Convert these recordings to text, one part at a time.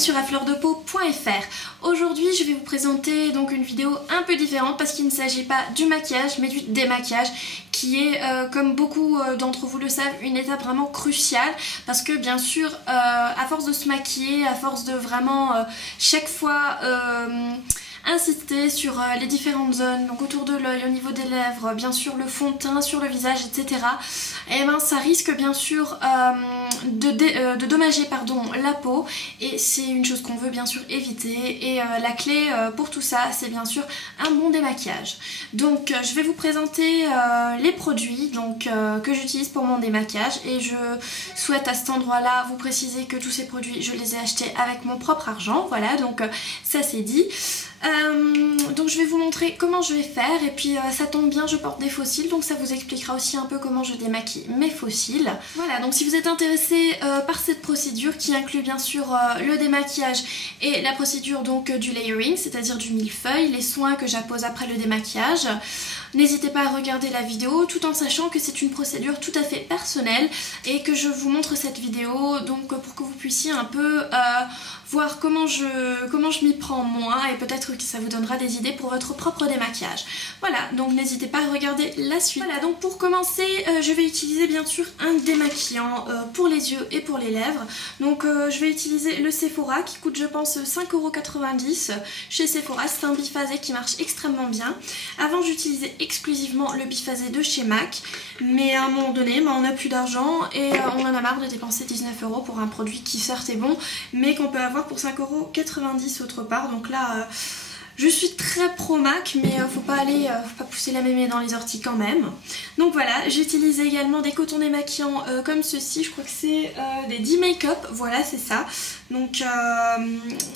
sur afleurdepeau.fr. Aujourd'hui je vais vous présenter donc une vidéo un peu différente parce qu'il ne s'agit pas du maquillage mais du démaquillage qui est comme beaucoup d'entre vous le savent une étape vraiment cruciale parce que bien sûr à force de se maquiller, à force de vraiment chaque fois insister sur les différentes zones, donc autour de l'œil, au niveau des lèvres, bien sûr le fond de teint sur le visage, etc. Et ben ça risque bien sûr de dommager la peau et c'est une chose qu'on veut bien sûr éviter et la clé pour tout ça c'est bien sûr un bon démaquillage. Donc je vais vous présenter les produits donc, que j'utilise pour mon démaquillage et je souhaite à cet endroit là vous préciser que tous ces produits je les ai achetés avec mon propre argent, voilà donc ça c'est dit. Donc je vais vous montrer comment je vais faire et puis ça tombe bien je porte des faux cils donc ça vous expliquera aussi un peu comment je démaquille mes faux cils. Voilà donc si vous êtes intéressé par cette procédure qui inclut bien sûr le démaquillage et la procédure donc du layering, c'est-à-dire du millefeuille, les soins que j'appose après le démaquillage, n'hésitez pas à regarder la vidéo tout en sachant que c'est une procédure tout à fait personnelle et que je vous montre cette vidéo donc pour que vous puissiez un peu voir comment je m'y prends moi et peut-être que ça vous donnera des idées pour votre propre démaquillage. Voilà, donc n'hésitez pas à regarder la suite. Voilà, donc pour commencer, je vais utiliser bien sûr un démaquillant pour les yeux et pour les lèvres. Donc je vais utiliser le Sephora qui coûte je pense 5,90 € chez Sephora. C'est un biphasé qui marche extrêmement bien. Avant j'utilisais exclusivement le biphasé de chez MAC, mais à un moment donné on n'a plus d'argent et on en a marre de dépenser 19 € pour un produit qui certes est bon mais qu'on peut avoir pour 5,90 € autre part. Donc là je suis très pro MAC mais faut pas pousser la mémé dans les orties quand même. Donc voilà, j'utilise également des cotons démaquillants comme ceci, je crois que c'est des 10 Make-up, voilà c'est ça. Donc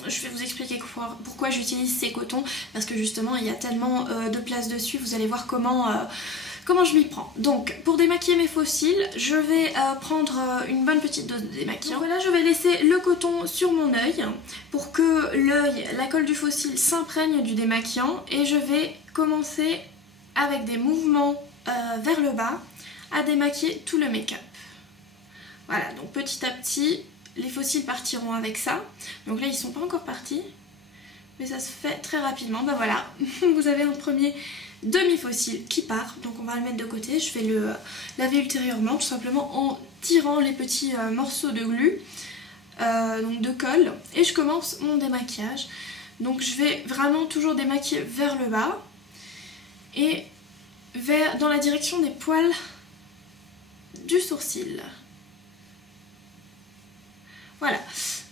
je vais vous expliquer pourquoi j'utilise ces cotons parce que justement il y a tellement de place dessus, vous allez voir comment je m'y prends. Donc pour démaquiller mes faux cils, je vais prendre une bonne petite dose de démaquillant. Donc voilà, je vais laisser le coton sur mon œil pour que l'œil, la colle du faux cil s'imprègne du démaquillant et je vais commencer avec des mouvements vers le bas à démaquiller tout le make-up. Voilà, donc petit à petit, les faux cils partiront avec ça. Donc là ils sont pas encore partis, mais ça se fait très rapidement. Ben voilà, vous avez un premier demi-faux cil qui part, donc on va le mettre de côté. Je vais le laver ultérieurement tout simplement en tirant les petits morceaux de glu, donc de colle, et je commence mon démaquillage. Donc je vais vraiment toujours démaquiller vers le bas et dans la direction des poils du sourcil. Voilà,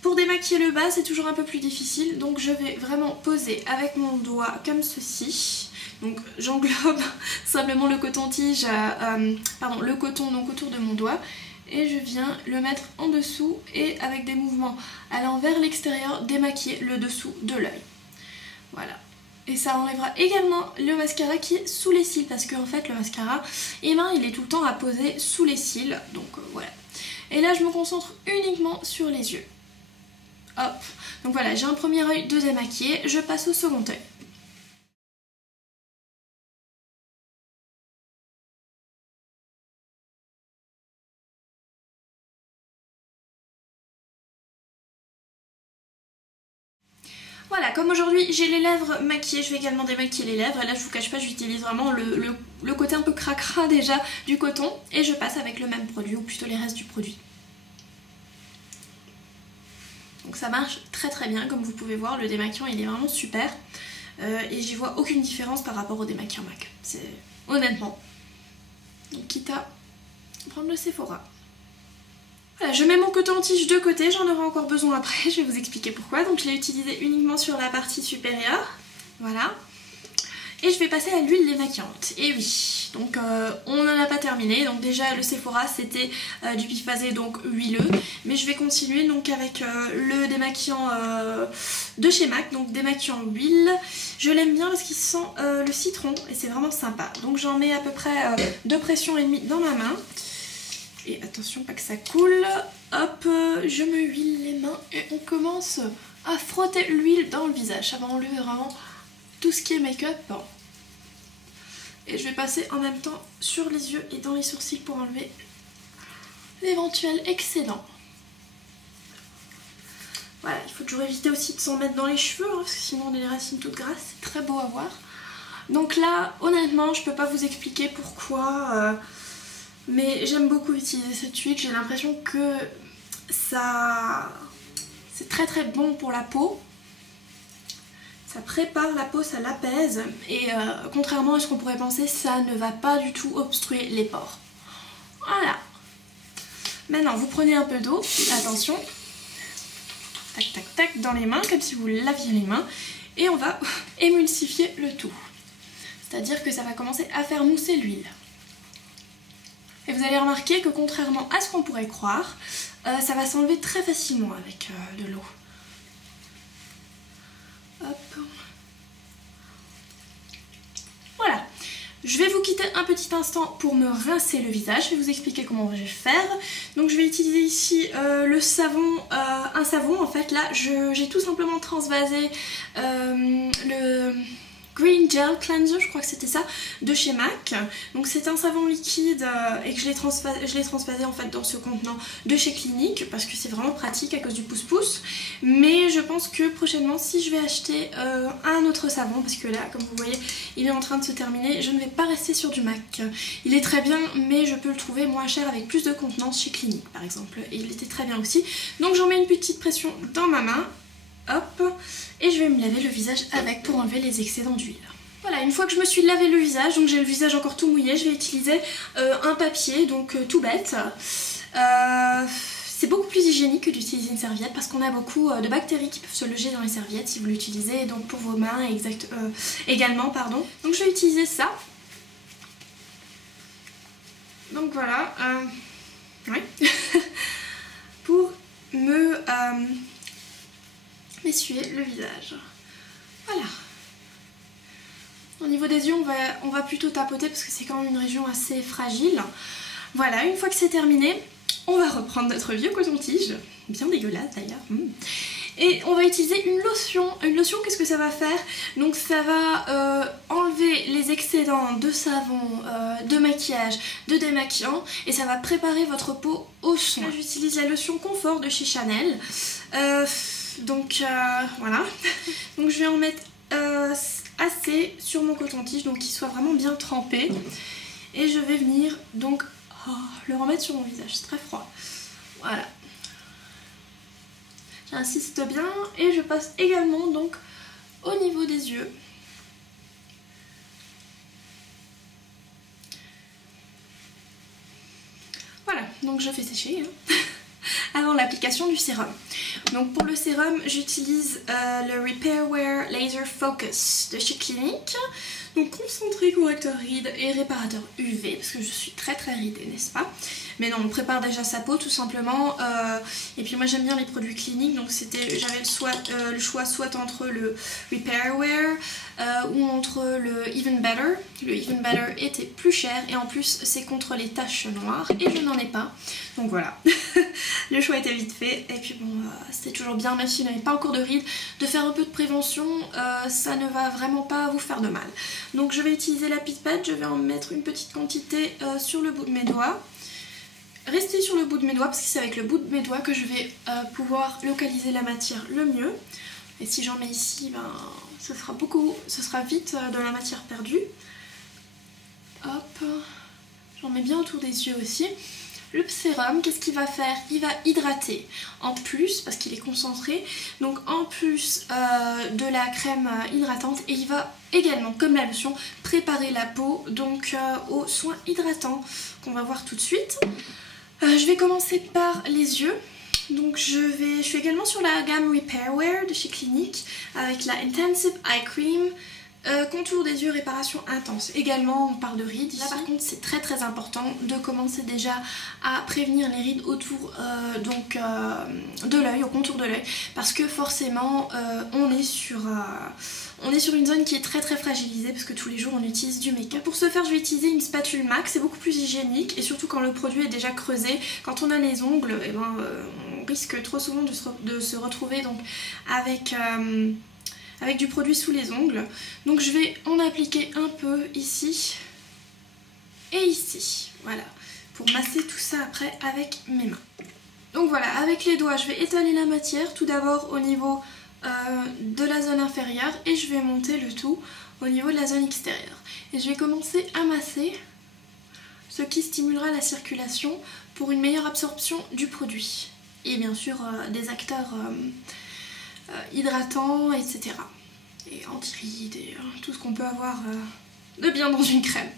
pour démaquiller le bas c'est toujours un peu plus difficile, donc je vais vraiment poser avec mon doigt comme ceci. Donc j'englobe simplement le coton-tige, le coton donc autour de mon doigt et je viens le mettre en dessous et avec des mouvements allant vers l'extérieur démaquiller le dessous de l'œil. Voilà. Et ça enlèvera également le mascara qui est sous les cils parce qu'en fait le mascara, il est tout le temps à poser sous les cils, donc voilà. Et là je me concentre uniquement sur les yeux. Hop, donc voilà, j'ai un premier œil de démaquillé, je passe au second œil. Voilà, comme aujourd'hui j'ai les lèvres maquillées, je vais également démaquiller les lèvres et là je vous cache pas, j'utilise vraiment le côté un peu cracra déjà du coton et je passe avec le même produit ou plutôt les restes du produit. Donc ça marche très très bien, comme vous pouvez voir le démaquillant il est vraiment super et j'y vois aucune différence par rapport au démaquillant MAC, c'est honnêtement. Donc quitte à prendre le Sephora. Voilà, je mets mon coton-tige de côté, j'en aurai encore besoin après, je vais vous expliquer pourquoi. Donc je l'ai utilisé uniquement sur la partie supérieure, voilà. Et je vais passer à l'huile démaquillante. Et oui, donc on n'en a pas terminé. Donc déjà le Sephora c'était du biphasé donc huileux. Mais je vais continuer donc avec le démaquillant de chez MAC, donc démaquillant huile. Je l'aime bien parce qu'il sent le citron et c'est vraiment sympa. Donc j'en mets à peu près 2 pressions et demie dans ma main. Et attention pas que ça coule. Hop, je me huile les mains et on commence à frotter l'huile dans le visage. Ça va enlever vraiment tout ce qui est make-up. Et je vais passer en même temps sur les yeux et dans les sourcils pour enlever l'éventuel excédent. Voilà, il faut toujours éviter aussi de s'en mettre dans les cheveux, hein, parce que sinon on a les racines toutes grasses, c'est très beau à voir. Donc là, honnêtement, je peux pas vous expliquer pourquoi, mais j'aime beaucoup utiliser cette huile. J'ai l'impression que ça, c'est très très bon pour la peau. Ça prépare la peau, ça l'apaise, et contrairement à ce qu'on pourrait penser, ça ne va pas du tout obstruer les pores. Voilà. Maintenant, vous prenez un peu d'eau, attention. Tac tac tac dans les mains, comme si vous laviez les mains, et on va émulsifier le tout. C'est-à-dire que ça va commencer à faire mousser l'huile. Et vous allez remarquer que contrairement à ce qu'on pourrait croire, ça va s'enlever très facilement avec de l'eau. Hop. Voilà. Je vais vous quitter un petit instant pour me rincer le visage. Je vais vous expliquer comment je vais faire. Donc je vais utiliser ici le savon, un savon en fait. Là j'ai tout simplement transvasé le Green Gel Cleanser, je crois que c'était ça, de chez MAC. Donc c'est un savon liquide et que je l'ai transvasé en fait dans ce contenant de chez Clinique parce que c'est vraiment pratique à cause du pouce-pouce. Mais je pense que prochainement, si je vais acheter un autre savon, parce que là, comme vous voyez, il est en train de se terminer, je ne vais pas rester sur du MAC. Il est très bien, mais je peux le trouver moins cher avec plus de contenance chez Clinique par exemple. Et il était très bien aussi. Donc j'en mets une petite pression dans ma main. Hop, et je vais me laver le visage avec pour enlever les excédents d'huile. Voilà, une fois que je me suis lavé le visage, donc j'ai le visage encore tout mouillé, je vais utiliser un papier, donc tout bête. C'est beaucoup plus hygiénique que d'utiliser une serviette parce qu'on a beaucoup de bactéries qui peuvent se loger dans les serviettes si vous l'utilisez, donc pour vos mains également, pardon. Donc je vais utiliser ça. Donc voilà, oui. Pour me m'essuyer le visage. Voilà. Au niveau des yeux, on va plutôt tapoter parce que c'est quand même une région assez fragile. Voilà, une fois que c'est terminé, on va reprendre notre vieux coton-tige, bien dégueulasse d'ailleurs. Et on va utiliser une lotion. Une lotion, qu'est-ce que ça va faire? Donc ça va enlever les excédents de savon, de maquillage, de démaquillant, et ça va préparer votre peau au soin. Là, j'utilise la lotion Confort de chez Chanel. Donc voilà, donc je vais en mettre assez sur mon coton-tige, donc qu'il soit vraiment bien trempé. Et je vais venir donc le remettre sur mon visage, c'est très froid. Voilà. J'insiste bien et je passe également donc au niveau des yeux. Voilà, donc je fais sécher avant l'application du sérum. Donc pour le sérum, j'utilise le Repair Wear Laser Focus de chez Clinique. Donc concentré, correcteur rides et réparateur UV, parce que je suis très très ridée, n'est-ce pas? Mais non, on prépare déjà sa peau tout simplement. Et puis moi j'aime bien les produits Clinique, donc j'avais le choix soit entre le Repair Wear ou entre le Even Better. Le Even Better était plus cher et en plus c'est contre les taches noires et je n'en ai pas. Donc voilà, le choix était vite fait. Et puis bon, c'était toujours bien, même si vous n'avez pas encore de rides, de faire un peu de prévention, ça ne va vraiment pas vous faire de mal. Donc je vais utiliser la pipette, je vais en mettre une petite quantité sur le bout de mes doigts. Restez sur le bout de mes doigts parce que c'est avec le bout de mes doigts que je vais pouvoir localiser la matière le mieux. Et si j'en mets ici, ben, ce sera vite de la matière perdue. Hop, j'en mets bien autour des yeux aussi. Le sérum, qu'est-ce qu'il va faire? Il va hydrater en plus, parce qu'il est concentré, donc en plus de la crème hydratante, et il va également, comme la lotion, préparer la peau donc aux soins hydratants qu'on va voir tout de suite. Je vais commencer par les yeux. Donc je suis également sur la gamme Repair Wear de chez Clinique avec la Intensive Eye Cream. Contour des yeux, réparation intense. Également on parle de rides. Là par contre c'est très très important de commencer déjà à prévenir les rides autour de l'œil, au contour de l'œil, parce que forcément on est sur une zone qui est très très fragilisée parce que tous les jours on utilise du make-up. Pour ce faire je vais utiliser une spatule MAC, c'est beaucoup plus hygiénique et surtout quand le produit est déjà creusé. Quand on a les ongles, et ben, on risque trop souvent de se retrouver donc avec du produit sous les ongles. Donc je vais en appliquer un peu ici et ici, voilà, pour masser tout ça après avec mes mains. Donc voilà, avec les doigts je vais étaler la matière tout d'abord au niveau de la zone inférieure et je vais monter le tout au niveau de la zone extérieure. Et je vais commencer à masser, ce qui stimulera la circulation pour une meilleure absorption du produit. Et bien sûr des acteurs hydratants, etc. Et anti-rides et tout ce qu'on peut avoir de bien dans une crème.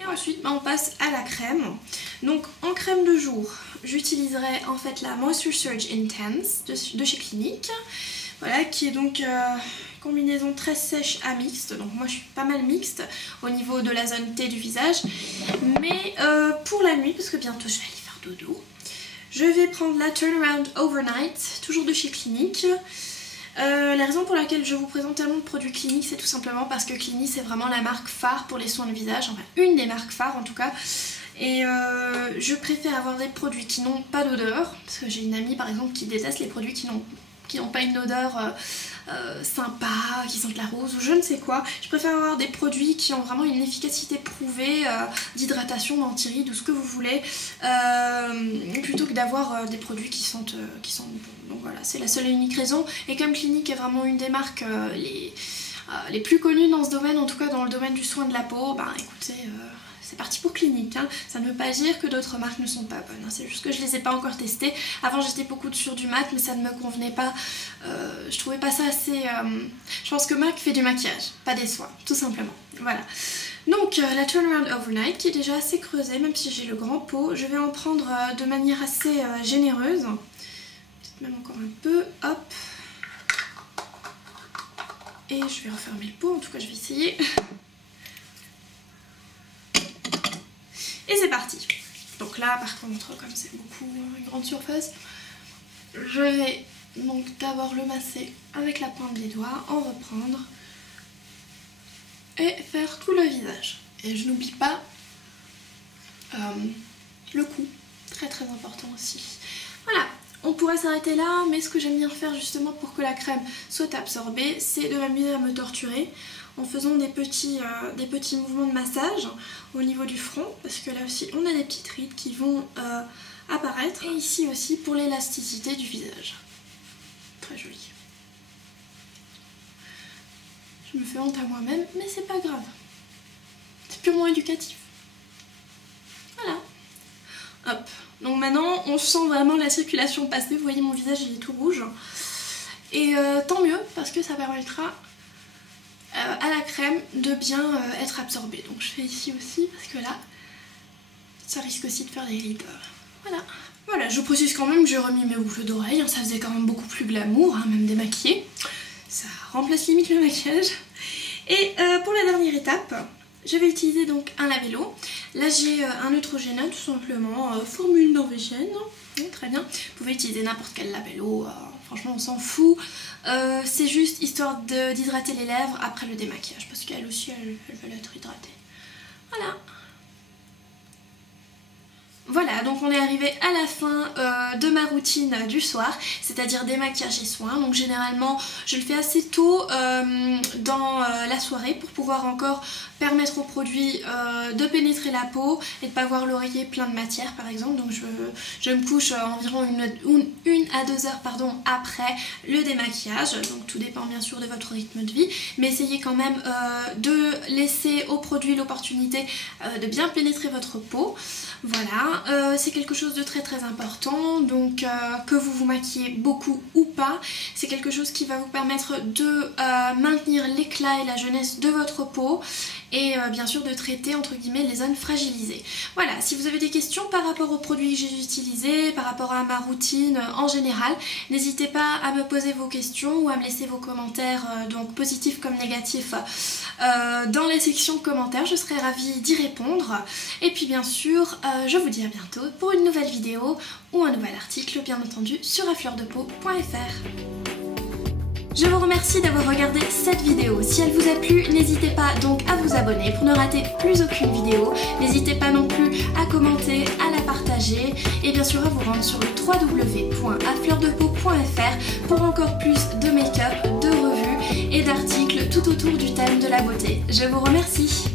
Et ensuite on passe à la crème. Donc en crème de jour, j'utiliserai en fait la Moisture Surge Intense de chez Clinique. Voilà, qui est donc combinaison très sèche à mixte. Donc moi je suis pas mal mixte au niveau de la zone T du visage. Mais pour la nuit, parce que bientôt je vais aller faire dodo, je vais prendre la Turnaround Overnight, toujours de chez Clinique. La raison pour laquelle je vous présente tellement de produits Clinique, c'est tout simplement parce que Clinique c'est vraiment la marque phare pour les soins de visage, enfin une des marques phares en tout cas. Et je préfère avoir des produits qui n'ont pas d'odeur, parce que j'ai une amie par exemple qui déteste les produits qui n'ont pas une odeur sympa, qui sentent la rose ou je ne sais quoi. Je préfère avoir des produits qui ont vraiment une efficacité prouvée d'hydratation, d'anti-rides ou ce que vous voulez, plutôt que d'avoir des produits qui sentent bon. Donc voilà, c'est la seule et unique raison. Et comme Clinique est vraiment une des marques les plus connues dans ce domaine, en tout cas dans le domaine du soin de la peau, bah écoutez, c'est parti pour Clinique, hein. Ça ne veut pas dire que d'autres marques ne sont pas bonnes, hein. C'est juste que je les ai pas encore testées. Avant j'étais beaucoup sur du mat mais ça ne me convenait pas, je trouvais pas ça assez... Je pense que MAC fait du maquillage, pas des soins, tout simplement. Voilà. Donc la Turnaround Overnight qui est déjà assez creusée, même si j'ai le grand pot, je vais en prendre de manière assez généreuse. Peut-être même encore un peu, hop. Et je vais refermer le pot, en tout cas je vais essayer. Et c'est parti. Donc là par contre, comme c'est beaucoup une grande surface, je vais donc d'abord le masser avec la pointe des doigts, en reprendre et faire tout le visage. Et je n'oublie pas le cou, très très important aussi. Voilà, on pourrait s'arrêter là, mais ce que j'aime bien faire justement pour que la crème soit absorbée, c'est de m'amuser à me torturer en faisant des petits mouvements de massage au niveau du front, parce que là aussi on a des petites rides qui vont apparaître, et ici aussi pour l'élasticité du visage. Très joli. Je me fais honte à moi-même, mais c'est pas grave. C'est purement éducatif. Voilà. Hop. Donc maintenant on sent vraiment la circulation passer. Vous voyez mon visage il est tout rouge. Et tant mieux parce que ça permettra à la crème de bien être absorbée. Donc je fais ici aussi parce que là ça risque aussi de faire des rides. Voilà. Voilà, je vous précise quand même que j'ai remis mes boucles d'oreilles. Ça faisait quand même beaucoup plus glamour, hein, même démaquillé. Ça remplace limite le maquillage. Et pour la dernière étape, je vais utiliser donc un Labello. Là j'ai un Neutrogena tout simplement, formule norvégienne. Très bien. Vous pouvez utiliser n'importe quel Labello, franchement on s'en fout. C'est juste histoire d'hydrater les lèvres après le démaquillage, parce qu'elle aussi elle veut être hydratée. Voilà. Voilà, donc on est arrivé à la fin de ma routine du soir, c'est-à-dire démaquillage et soins. Donc généralement je le fais assez tôt dans la soirée pour pouvoir encore permettre au produit de pénétrer la peau et de ne pas avoir l'oreiller plein de matière par exemple. Donc je me couche environ une à 2 heures après le démaquillage. Donc tout dépend bien sûr de votre rythme de vie, mais essayez quand même de laisser au produit l'opportunité de bien pénétrer votre peau. Voilà, c'est quelque chose de très très important, donc que vous vous maquillez beaucoup ou pas, c'est quelque chose qui va vous permettre de maintenir l'éclat et la jeunesse de votre peau et bien sûr de traiter entre guillemets les zones fragilisées. Voilà, si vous avez des questions par rapport aux produits que j'ai utilisés, par rapport à ma routine en général, n'hésitez pas à me poser vos questions ou à me laisser vos commentaires, donc positifs comme négatifs, dans la section commentaires, je serai ravie d'y répondre. Et puis bien sûr, je vous dis à bientôt pour une nouvelle vidéo ou un nouvel article, bien entendu, sur afleurdepeau.fr. Je vous remercie d'avoir regardé cette vidéo. Si elle vous a plu, n'hésitez pas donc à vous abonner pour ne rater plus aucune vidéo. N'hésitez pas non plus à commenter, à la partager et bien sûr à vous rendre sur le www.afleurdepeau.fr pour encore plus de make-up, de revues et d'articles tout autour du thème de la beauté. Je vous remercie.